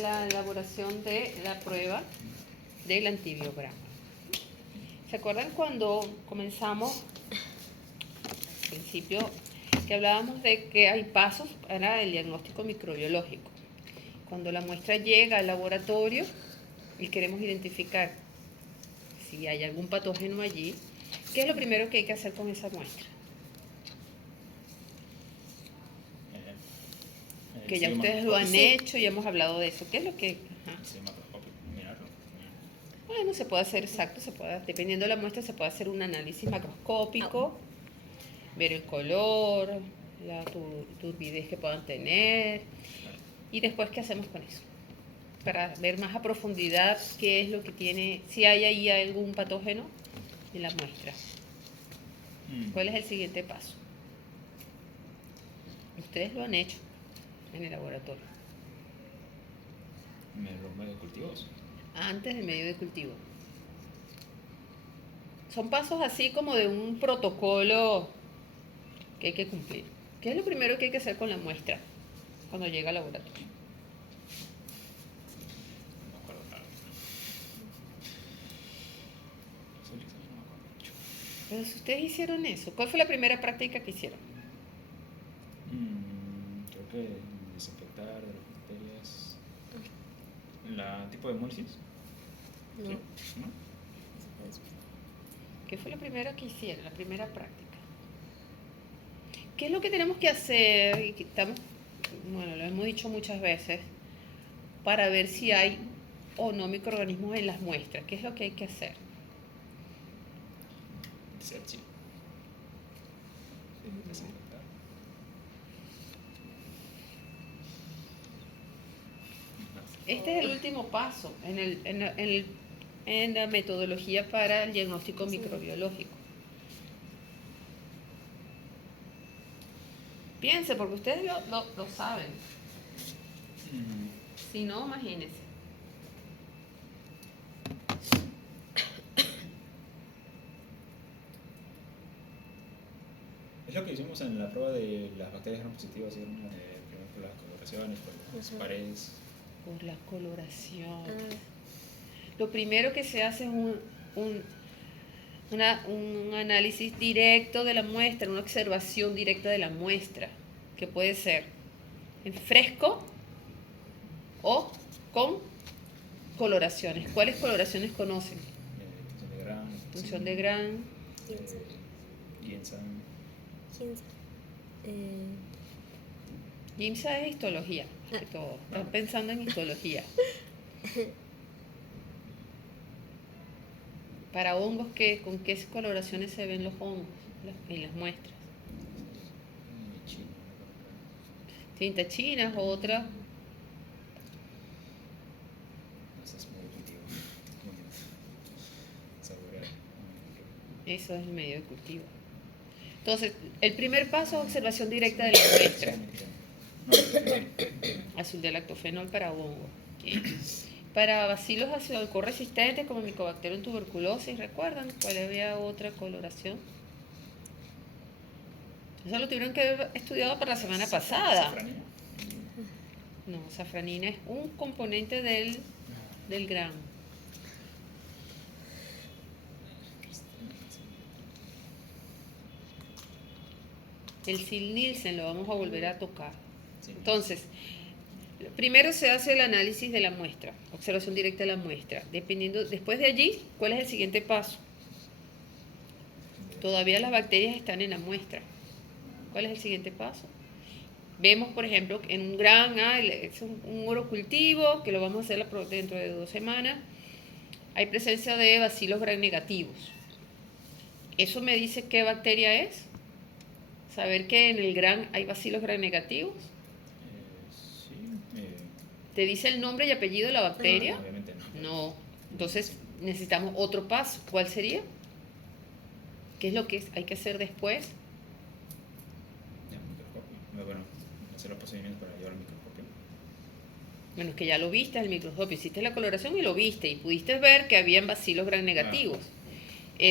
la elaboración de la prueba del antibiograma. ¿Se acuerdan cuando comenzamos, al principio, que hablábamos de que hay pasos para el diagnóstico microbiológico? Cuando la muestra llega al laboratorio y queremos identificar si hay algún patógeno allí, ¿qué es lo primero que hay que hacer con esa muestra? Que ya ustedes lo han hecho y hemos hablado de eso. ¿Qué es lo que...? Ajá. Sí, macroscópico, mirarlo. Bueno, se puede hacer, exacto, dependiendo de la muestra, se puede hacer un análisis macroscópico, ver el color, la turbidez que puedan tener, y después, ¿qué hacemos con eso? Para ver más a profundidad qué es lo que tiene, si hay ahí algún patógeno en la muestra. ¿Cuál es el siguiente paso? Ustedes lo han hecho en el laboratorio. Los medios cultivos. Antes del medio de cultivo. Son pasos así como de un protocolo que hay que cumplir. ¿Qué es lo primero que hay que hacer con la muestra cuando llega al laboratorio? No me acuerdo nada. No me acuerdo mucho. Pero si ustedes hicieron eso, ¿cuál fue la primera práctica que hicieron? Creo que desinfectar de las bacterias. ¿La tipo de hemólisis? No. ¿Sí? ¿No? ¿Qué fue lo primero que hicieron, la primera práctica? ¿Qué es lo que tenemos que hacer? Y que estamos, bueno, lo hemos dicho muchas veces, para ver si hay o no microorganismos en las muestras. ¿Qué es lo que hay que hacer? Disección. Desinfectar. Este es el último paso en la metodología para el diagnóstico microbiológico. Piense, porque ustedes lo saben. Si no, imagínense. Es lo que hicimos en la prueba de las bacterias gram positivas, primero por las coloraciones, por las paredes. Por la coloración. Lo primero que se hace es un análisis directo de la muestra, una observación directa de la muestra, que puede ser en fresco o con coloraciones. ¿Cuáles coloraciones conocen? Punción de Gram. Ginseng. GIMSA es histología, que todo. Están pensando en histología. Para hongos, ¿con qué coloraciones se ven los hongos en las muestras? Tinta china es otra. Eso es el medio de cultivo. Entonces, el primer paso es observación directa de la muestra. Azul de lactofenol para hongo. Okay. Para bacilos ácido resistentes como Mycobacterium tuberculosis, ¿recuerdan cuál había otra coloración? Eso lo tuvieron que haber estudiado para la semana pasada. No, safranina es un componente del Gram. El Sil-Nielsen lo vamos a volver a tocar. Entonces, primero se hace el análisis de la muestra, observación directa de la muestra. Después de allí, ¿cuál es el siguiente paso? Todavía las bacterias están en la muestra. ¿Cuál es el siguiente paso? Vemos, por ejemplo, en un Gram, es un urocultivo, que lo vamos a hacer dentro de 2 semanas. Hay presencia de bacilos Gram negativos. ¿Eso me dice qué bacteria es? ¿Saber que en el Gram hay bacilos Gram negativos? ¿Te dice el nombre y apellido de la bacteria? Obviamente no. Entonces necesitamos otro paso. ¿Cuál sería? ¿Qué es lo que hay que hacer después? Bueno, hacer los procedimientos para llevar al microscopio. Bueno, es que ya lo viste al microscopio, hiciste la coloración y lo viste, y pudiste ver que habían bacilos Gram negativos.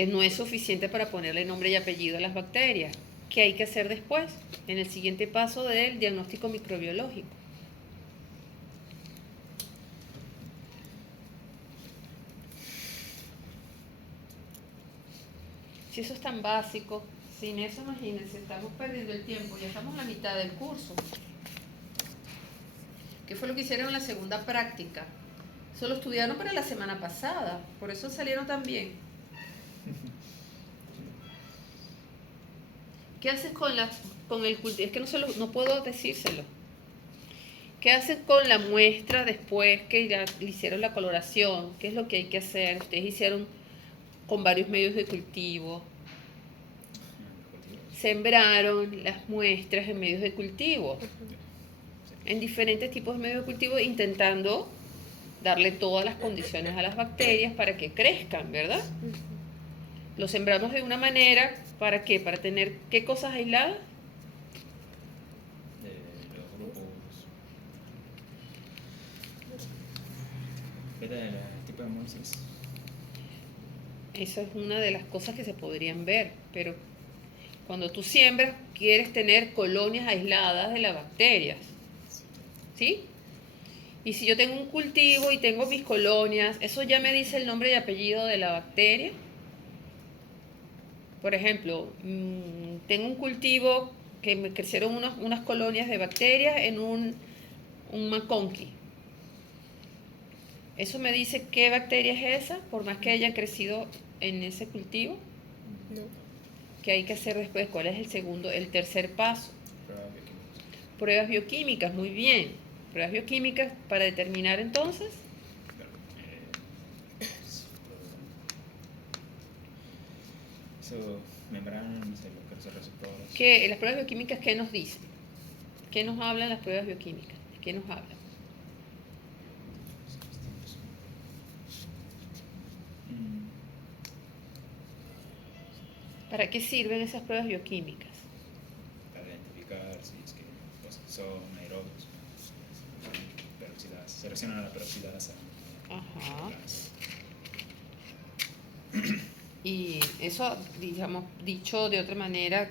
No es suficiente para ponerle nombre y apellido a las bacterias. ¿Qué hay que hacer después? En el siguiente paso del diagnóstico microbiológico. Si eso es tan básico, sin eso imagínense, estamos perdiendo el tiempo, ya estamos en la mitad del curso. ¿Qué fue lo que hicieron en la segunda práctica? Eso lo estudiaron para la semana pasada, por eso salieron tan bien. ¿Qué haces con el cultivo? Es que no puedo decírselo. ¿Qué haces con la muestra después que ya le hicieron la coloración? ¿Qué es lo que hay que hacer? Ustedes hicieron con varios medios de cultivo. Sembraron las muestras en medios de cultivo, en diferentes tipos de medios de cultivo, intentando darle todas las condiciones a las bacterias para que crezcan, ¿verdad? Lo sembramos de una manera, ¿para qué? Para tener, ¿qué cosas aisladas? De los grupos. ¿Qué tal el tipo de análisis? Eso es una de las cosas que se podrían ver, pero cuando tú siembras, quieres tener colonias aisladas de las bacterias, ¿sí? Y si yo tengo un cultivo y tengo mis colonias, ¿eso ya me dice el nombre y apellido de la bacteria? Por ejemplo, tengo un cultivo que me crecieron unas colonias de bacterias en un maconqui. ¿Eso me dice qué bacteria es esa, por más que haya crecido en ese cultivo? No. ¿Qué hay que hacer después? ¿Cuál es el tercer paso? Pruebas bioquímicas, muy bien. Pruebas bioquímicas para determinar entonces. Eso, membranas, los receptores. ¿Qué, las pruebas bioquímicas qué nos dicen? ¿Qué nos hablan las pruebas bioquímicas? ¿De qué nos hablan? ¿Para qué sirven esas pruebas bioquímicas? Para identificar si es que pues, son aerobios, peroxidadas, se reaccionan a la peroxidasa. Ajá. Y eso, digamos, dicho de otra manera,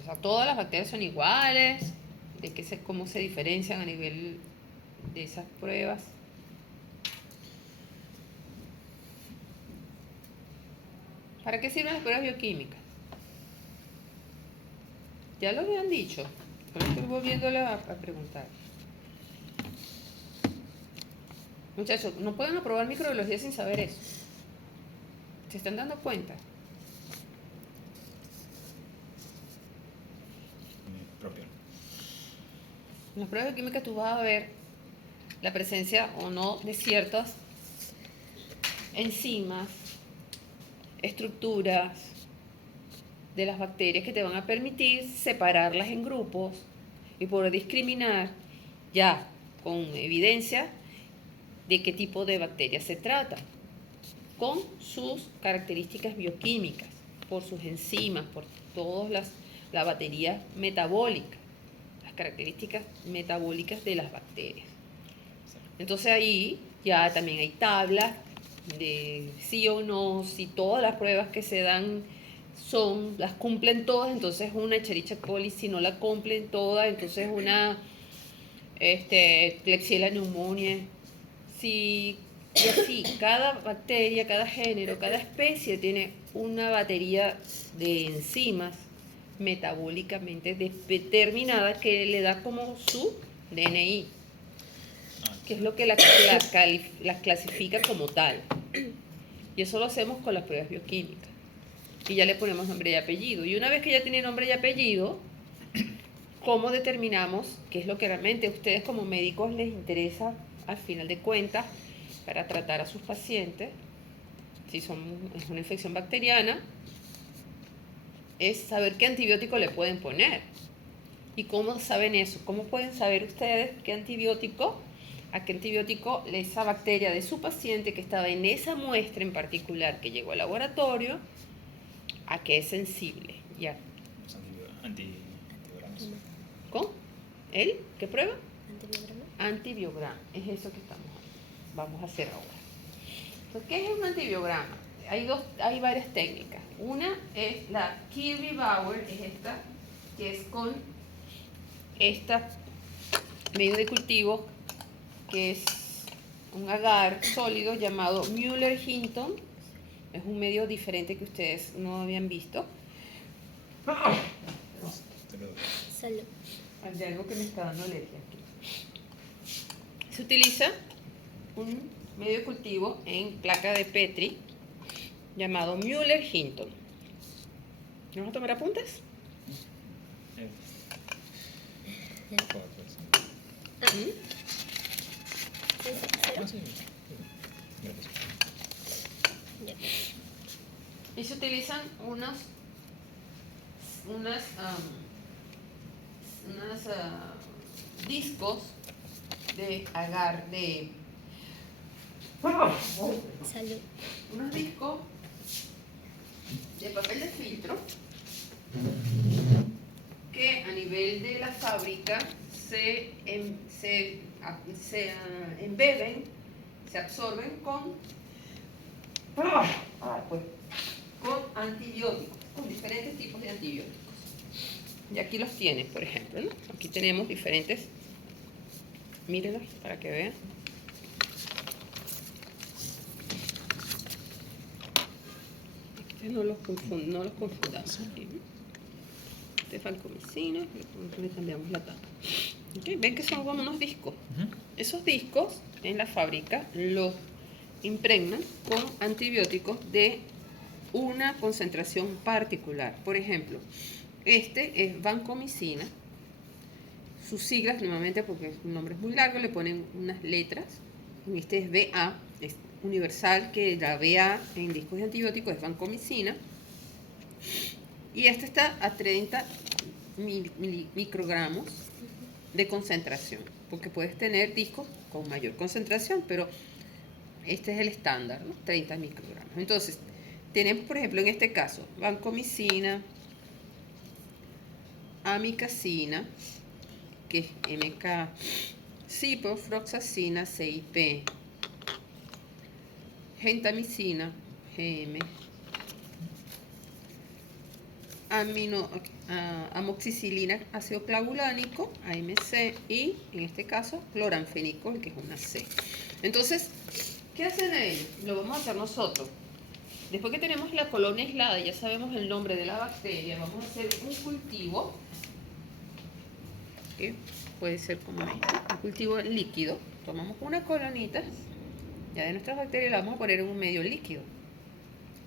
o sea, todas las bacterias son iguales, cómo se diferencian a nivel de esas pruebas. ¿Para qué sirven las pruebas bioquímicas? Ya lo habían dicho, pero estoy volviéndole a preguntar. Muchachos, no pueden aprobar microbiología sin saber eso. ¿Se están dando cuenta? Propio. En las pruebas bioquímicas tú vas a ver la presencia o no de ciertas enzimas, estructuras de las bacterias que te van a permitir separarlas en grupos y poder discriminar ya con evidencia de qué tipo de bacterias se trata, con sus características bioquímicas, por sus enzimas, por todas la batería metabólica, las características metabólicas de las bacterias. Entonces ahí ya también hay tablas de sí o no, si todas las pruebas que se dan las cumplen todas, entonces una Escherichia coli, si no la cumplen todas, entonces una Klebsiella pneumoniae. Y así, cada bacteria, cada género, cada especie tiene una batería de enzimas metabólicamente determinadas que le da como su DNI, que es lo que las clasifica como tal. Y eso lo hacemos con las pruebas bioquímicas. Y ya le ponemos nombre y apellido. Y una vez que ya tiene nombre y apellido, ¿cómo determinamos qué es lo que realmente a ustedes como médicos les interesa al final de cuentas para tratar a sus pacientes? Si es una infección bacteriana, es saber qué antibiótico le pueden poner. ¿Y cómo saben eso? ¿Cómo pueden saber ustedes a qué antibiótico esa bacteria de su paciente que estaba en esa muestra en particular que llegó al laboratorio, a qué es sensible? Ya. Los antibiogramas. ¿Con? ¿El? ¿Qué prueba? Antibiograma. Antibiograma. Es eso que vamos a hacer ahora. Entonces, ¿qué es un antibiograma? Hay varias técnicas. Una es la Kirby-Bauer, es esta, que es con esta medio de cultivo que es un agar sólido llamado Müller-Hinton Es un medio diferente que ustedes no habían visto. Salud. Hay algo que me está dando alergia aquí. Se utiliza un medio de cultivo en placa de Petri llamado Müller-Hinton. ¿Vamos a tomar apuntes? ¿Mm? Ya. Y se utilizan unos discos de agar, de Salud. unos discos de papel de filtro que a nivel de la fábrica se embeben, se absorben con antibióticos, con diferentes tipos de antibióticos. Y aquí los tienen, por ejemplo, ¿no? Aquí tenemos diferentes, mírenlos para que vean. No los confundamos. Este es vancomicina, le cambiamos la tapa. ¿Okay? Ven que son como unos discos. Esos discos en la fábrica los impregnan con antibióticos de una concentración particular. Por ejemplo, este es vancomicina. Sus siglas, normalmente porque su nombre es muy largo, le ponen unas letras. Este es VA, es universal, que la VA en discos de antibióticos es vancomicina. Y este está a 30 microgramos de concentración, porque puedes tener discos con mayor concentración, pero este es el estándar, ¿no? 30 microgramos. Entonces, tenemos, por ejemplo, en este caso, vancomicina, amikacina, que es MK, ciprofloxacina, CIP, gentamicina, GM, amoxicilina ácido clavulánico, AMC, y en este caso cloranfenicol, que es una C. Entonces, ¿qué hacen ellos? Lo vamos a hacer nosotros. Después que tenemos la colonia aislada, ya sabemos el nombre de la bacteria, vamos a hacer un cultivo, que puede ser como este, un cultivo líquido. Tomamos una colonita ya de nuestras bacterias y la vamos a poner en un medio líquido.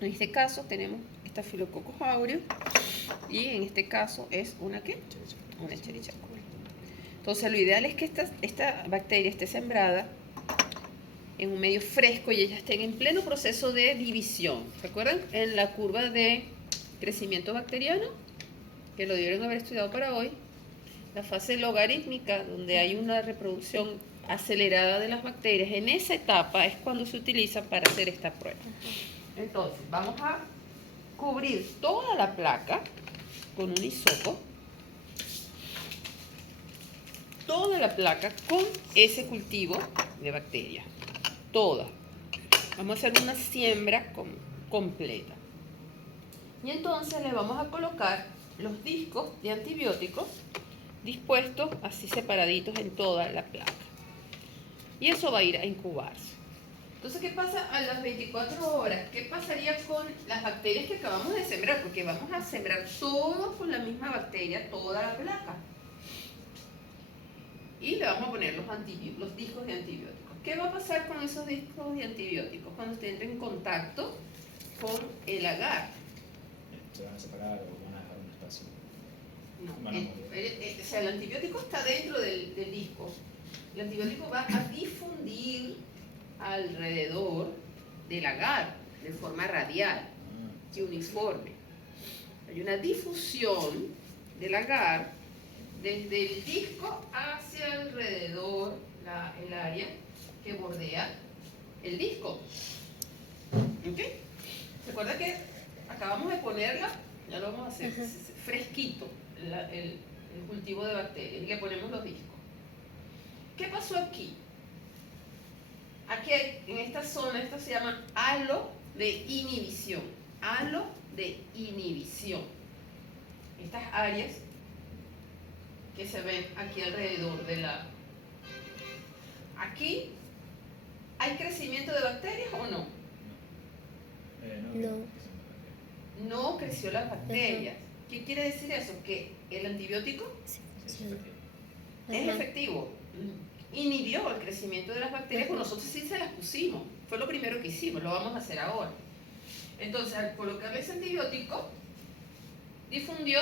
En este caso tenemos Staphylococcus aureus y en este caso es una ¿qué? Una Escherichia coli. Entonces lo ideal es que esta bacteria esté sembrada en un medio fresco y ellas estén en pleno proceso de división. ¿Recuerdan en la curva de crecimiento bacteriano? Que lo debieron haber estudiado para hoy. La fase logarítmica, donde hay una reproducción acelerada de las bacterias, en esa etapa es cuando se utiliza para hacer esta prueba. Entonces, vamos a cubrir toda la placa con un hisopo, toda la placa con ese cultivo de bacterias, toda. Vamos a hacer una siembra completa. Y entonces le vamos a colocar los discos de antibióticos dispuestos así separaditos en toda la placa. Y eso va a ir a incubarse. Entonces, ¿qué pasa a las 24 horas? ¿Qué pasaría con las bacterias que acabamos de sembrar? Porque vamos a sembrar todo con la misma bacteria, toda la placa. Y le vamos a poner los discos de antibióticos. ¿Qué va a pasar con esos discos de antibióticos cuando estén en contacto con el agar? ¿Se van a separar o van a dejar un espacio? No, Van a o sea, el antibiótico está dentro del disco. El antibiótico va a difundir alrededor del agar de forma radial y uniforme. Hay una difusión del agar desde el disco hacia alrededor el área que bordea el disco. ¿Ok? ¿Se acuerda que acabamos de ponerla? Ya lo vamos a hacer fresquito, el cultivo de bacterias, y le ponemos los discos. ¿Qué pasó aquí? Aquí en esta zona, esto se llama halo de inhibición. Halo de inhibición. Estas áreas que se ven aquí alrededor de la... Aquí, ¿hay crecimiento de bacterias o no? No, No. No creció las bacterias. ¿Qué quiere decir eso? Que el antibiótico Sí, Sí, sí. es Ajá. efectivo. Inhibió el crecimiento de las bacterias, pues nosotros sí se las pusimos. Fue lo primero que hicimos, lo vamos a hacer ahora. Entonces, al colocarle ese antibiótico, difundió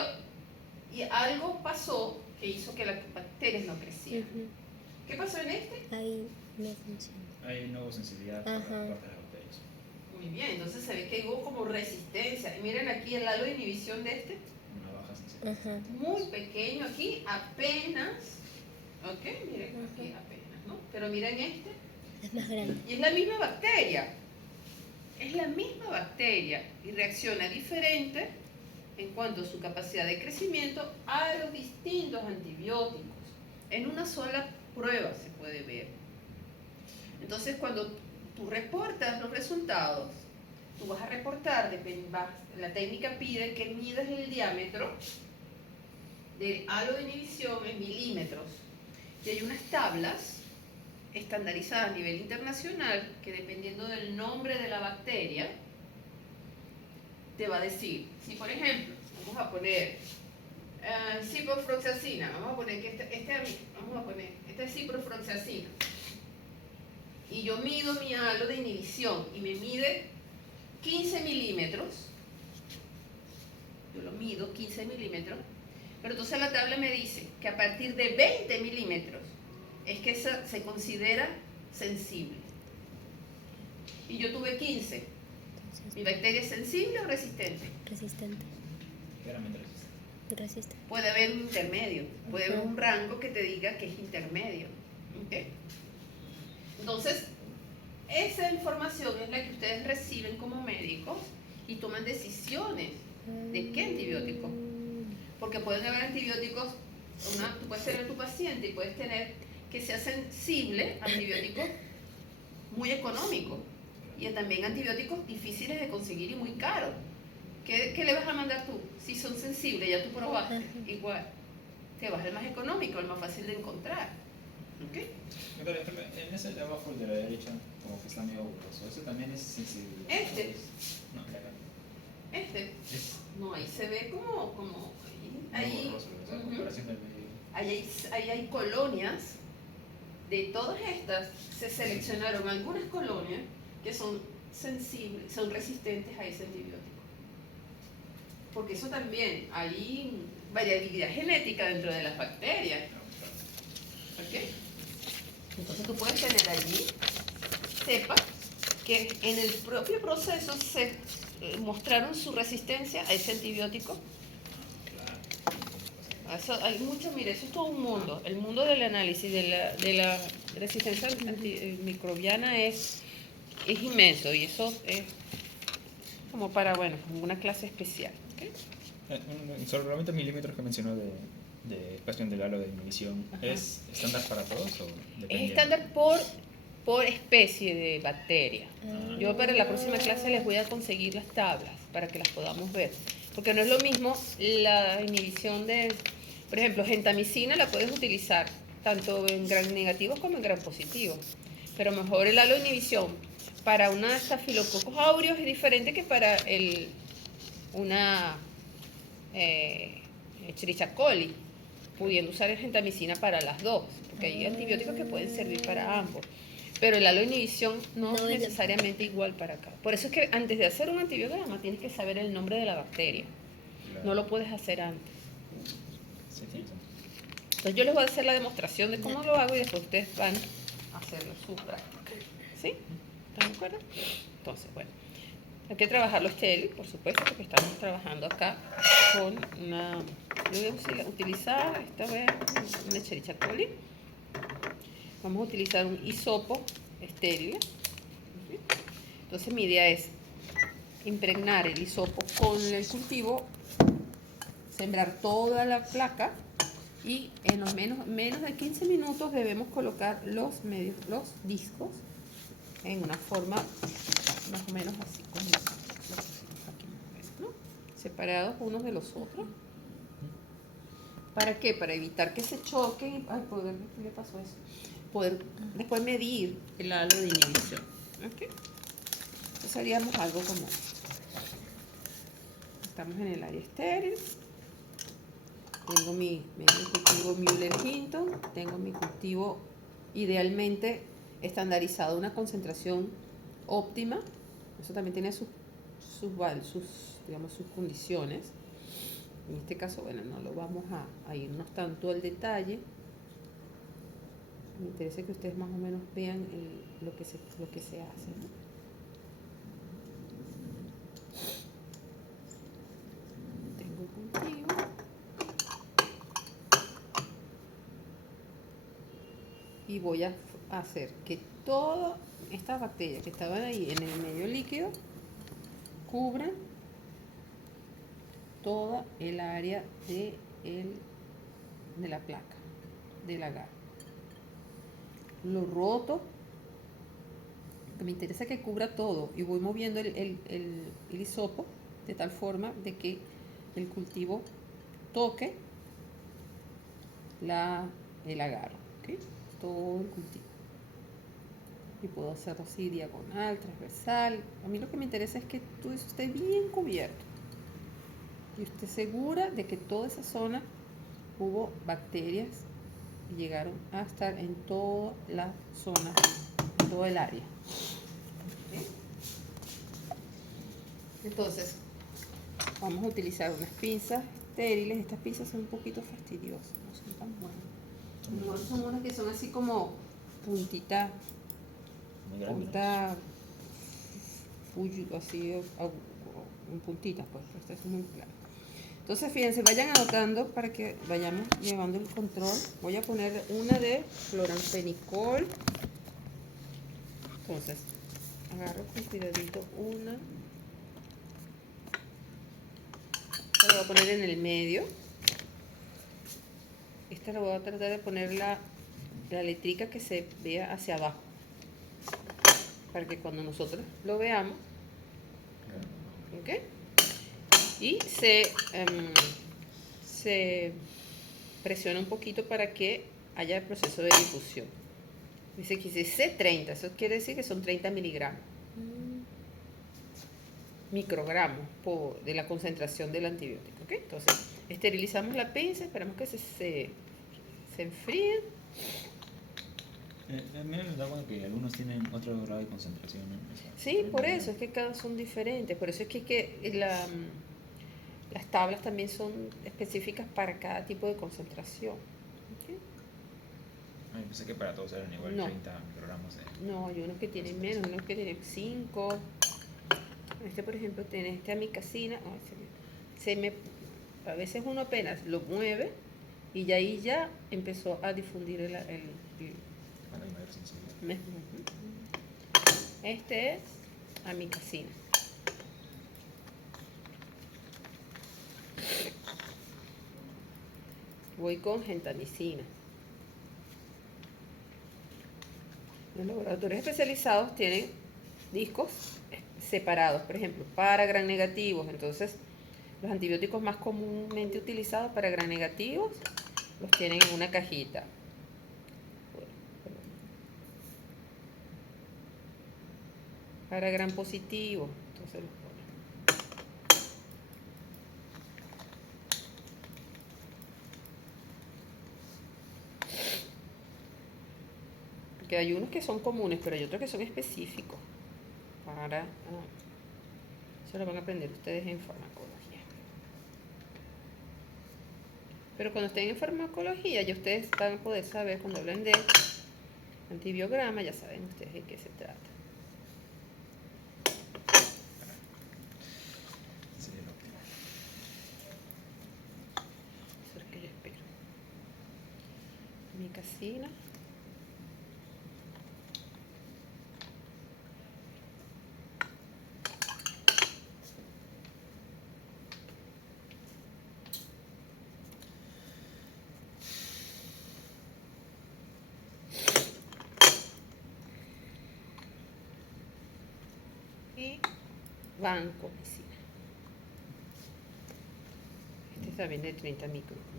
y algo pasó que hizo que las bacterias no crecieran. Ujú. ¿Qué pasó en este? Ahí no funciona. Hay no hubo sensibilidad por Ajá. parte de las bacterias. Muy bien, entonces se ve que hubo como resistencia. Y miren aquí el halo de inhibición de este, Una baja sensibilidad. Ajá. muy pequeño aquí, apenas. ¿Ok? Miren aquí apenas, ¿no? Pero miren este. Es más grande. Y es la misma bacteria. Es la misma bacteria y reacciona diferente en cuanto a su capacidad de crecimiento a los distintos antibióticos. En una sola prueba se puede ver. Entonces, cuando tú reportas los resultados, tú vas a reportar, la técnica pide que midas el diámetro del halo de inhibición en milímetros. Y hay unas tablas estandarizadas a nivel internacional que, dependiendo del nombre de la bacteria, te va a decir, si por ejemplo, vamos a poner ciprofloxacina, vamos a poner que esta es ciprofloxacina, y yo mido mi halo de inhibición y me mide 15 milímetros, yo lo mido 15 milímetros, pero entonces la tabla me dice que a partir de 20 milímetros es que esa se considera sensible. Y yo tuve 15. Entonces, ¿Mi bacteria es sensible o resistente? resistente. Ligeramente resistente. Resistente. Puede haber un intermedio, puede haber un rango que te diga que es intermedio. ¿Ok? Entonces, esa información es la que ustedes reciben como médicos y toman decisiones de qué antibiótico. Porque pueden haber antibióticos, tú puedes tener tu paciente y puedes tener que sea sensible a antibióticos muy económicos y también antibióticos difíciles de conseguir y muy caros. ¿Qué le vas a mandar tú? Si son sensibles, ya tú probaste, igual. Te vas al más económico, el más fácil de encontrar. ¿Ok? Pero en ese de abajo, el de la derecha, como que está medio borroso. ¿Eso también es sensible? Este. No, de acá. Este. Es No, ahí se ve como muy ahí, borroso, o sea, ujú. comparación del medio. Ahí hay colonias. De todas estas se seleccionaron algunas colonias que son sensibles, son resistentes a ese antibiótico. Porque eso también, hay variabilidad genética dentro de las bacterias. ¿Ok? Entonces tú puedes tener allí, sepa que en el propio proceso se mostraron su resistencia a ese antibiótico. Eso, hay mucho, mire, eso es todo un mundo. El mundo del análisis de la resistencia microbiana es inmenso y eso es como para, bueno, como una clase especial. ¿Okay? Sobre los 20 milímetros que mencionó de espacio del halo de inhibición, Ajá. ¿es estándar para todos o Es dependiendo? estándar por especie de bacteria. Yo para la próxima clase les voy a conseguir las tablas para que las podamos ver. Porque no es lo mismo la inhibición de, por ejemplo, gentamicina la puedes utilizar tanto en gram negativo como en gram positivo. Pero mejor el halo de inhibición para una Staphylococcus aureus es diferente que para una Escherichia coli, pudiendo usar gentamicina para las dos, porque hay antibióticos que pueden servir para ambos. Pero el halo de inhibición no es necesariamente igual para acá. Por eso es que antes de hacer un antibiograma tienes que saber el nombre de la bacteria. Claro. No lo puedes hacer antes. Sí, tiene sentido. Entonces yo les voy a hacer la demostración de cómo lo hago y después ustedes van a hacerlo su práctica. ¿Sí? ¿Están de acuerdo? Entonces, bueno. Hay que trabajar los estéril, por supuesto, porque estamos trabajando acá con una... Yo voy a utilizar esta vez una Escherichia coli. Vamos a utilizar un hisopo estéril. Entonces mi idea es impregnar el hisopo con el cultivo, sembrar toda la placa y en menos de 15 minutos debemos colocar los discos en una forma más o menos así, como lo pusimos aquí, ¿no? Separados unos de los otros. ¿Para qué? Para evitar que se choquen. Ay, ¿qué le pasó eso? Poder después medir el halo de inhibición. ¿Okay? Entonces haríamos algo como esto. Estamos en el área estéril. Tengo mi cultivo Müller-Hinton. Tengo mi cultivo idealmente estandarizado, una concentración óptima. Eso también tiene digamos, sus condiciones. En este caso, bueno, no lo vamos a irnos tanto al detalle. Me interesa que ustedes más o menos vean lo que se hace, ¿no? Tengo el cultivo. Y voy a hacer que todas estas bacterias que estaban ahí en el medio líquido cubran toda el área de la placa, del agar. Lo roto, que me interesa que cubra todo, y voy moviendo el hisopo de tal forma de que el cultivo toque el agar, ¿ok? Todo el cultivo. Y puedo hacerlo así, diagonal, transversal. A mí lo que me interesa es que todo eso esté bien cubierto. Y esté segura de que toda esa zona hubo bacterias y llegaron a estar en toda la zona, en todo el área. ¿Okay? Entonces, vamos a utilizar unas pinzas estériles. Estas pinzas son un poquito fastidiosas, no son tan buenas. Son unas que son así como puntita, así en puntitas, pues, esto es muy claro. Entonces, fíjense, vayan anotando para que vayamos llevando el control. Voy a poner una de floranfenicol. Entonces, agarro con cuidadito una. La voy a poner en el medio. Esta la voy a tratar de poner la letrica que se vea hacia abajo, para que cuando nosotros lo veamos, ¿ok? Y se presiona un poquito para que haya el proceso de difusión. Dice que dice C30, eso quiere decir que son 30 miligramos, microgramos de la concentración del antibiótico, ¿ok? Entonces, esterilizamos la pinza, esperamos que se enfríe. Me da cuenta que algunos tienen otro grado de concentración, ¿no? Sí, por eso, es que cada son diferentes. Por eso es que las tablas también son específicas para cada tipo de concentración. ¿Okay? Ay, pensé que para todos eran igual, No. 30 microgramos de... No, hay unos que tienen menos, unos que tienen 5. Este, por ejemplo, tiene amicacina. A veces uno apenas lo mueve y ya ahí ya empezó a difundir el Hay mayor sensibilidad. Este es amicacina. Voy con gentamicina. Los laboratorios especializados tienen discos separados, por ejemplo, para gram negativos. Entonces, los antibióticos más comúnmente utilizados para gram negativos los tienen en una cajita. Para gram positivo, entonces los ponen. Porque hay unos que son comunes, pero hay otros que son específicos. Eso lo van a aprender ustedes en farmacología. Pero cuando estén en farmacología, ya ustedes van a poder saber, cuando hablen de antibiograma, ya saben ustedes de qué se trata. Sería lo óptimo. Eso es lo que yo espero. Amicacina. Y vancomicina. Este también de 30 microgramos.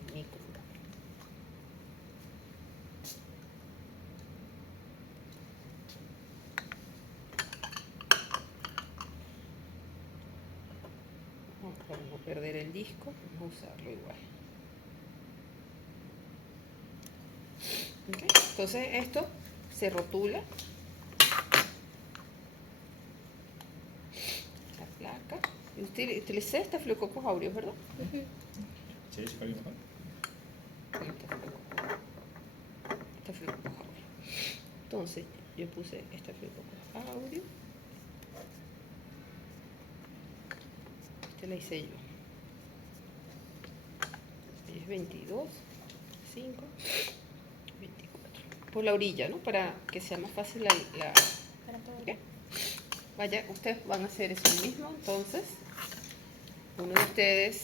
para no perder el disco, vamos a usarlo igual. Ok, entonces esto se rotula. La placa. Y utilicé estafilococos aureus, ¿verdad? ¿Sí? ¿Sí? ¿Cuál es mejor? Estafilococos aureus. Entonces, yo puse estafilococos aureus. Esta la hice yo. Es 22, 5, 24. Por la orilla, ¿no? Para que sea más fácil la. Para todo. ¿Ok? Vaya, ustedes van a hacer eso mismo, entonces. Uno de ustedes